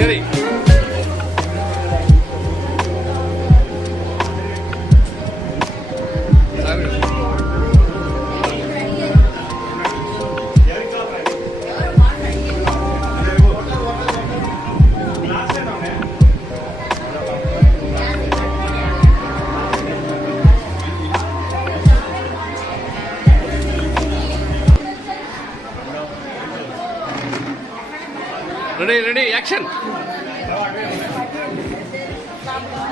ready. Ready action.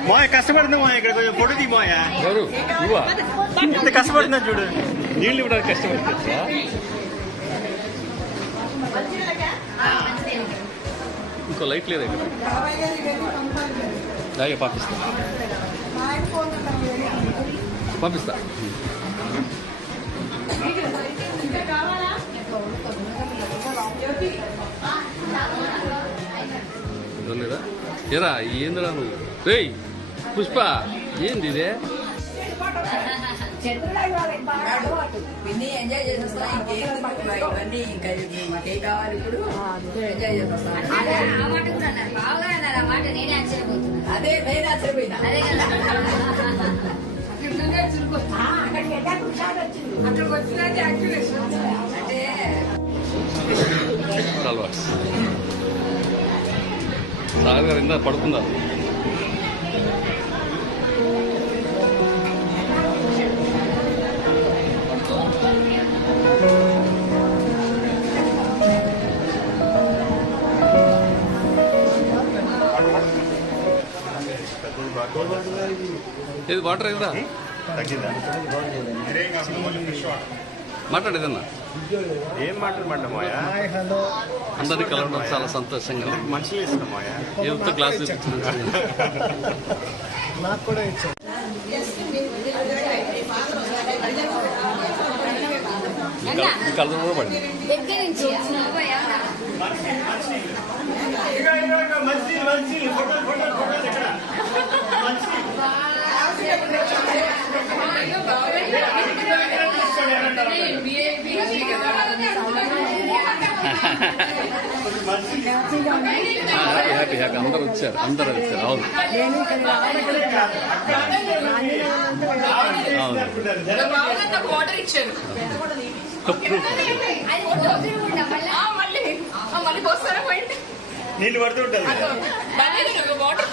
మాయ కష్టపడుతుంది మాయ, ఇక్కడ కొంచెం పొడి మాయ. ఎవరు నువ్వా? ఎంత కష్టపడుతున్నా చూడు. నీళ్ళు ఇవ్వడానికి కష్టపడుతుంది. ఇంకో లైట్ లేదు ఇక్కడ. అలాగే పంపిస్తా. లేదా ఏరా ఏందిరా నువ్వు? రేయ్ పుష్ప ఏంది ఇదే? ఎంజాయ్ చేసేస్తా. ఇంకేంటి ఇంకా మాకేం కావాలి ఇప్పుడు? ఎంజాయ్ చేసేస్తా. అదే నేను ఆశ్చర్యపోయినా. అక్కడికి వచ్చినాక అంటే సాగర్ గారు ఇందా పడుకున్నారు. ఇది వాటర్ కదా మాట్లాడేదన్నా? ఏం మాట్లాడమంటా మాయ? అందరినీ కలవడం చాలా సంతోషంగా. మనుషులు ఇస్తున్నాం మాయ. ఏదో క్లాస్ నాకు కూడా ఇచ్చాను. కలర్ కూడా పడింది. హ్యాపీ అందరు వచ్చారు. అవును వాటర్ ఇచ్చారు. నీళ్ళు పడుతుంటారు. వాటర్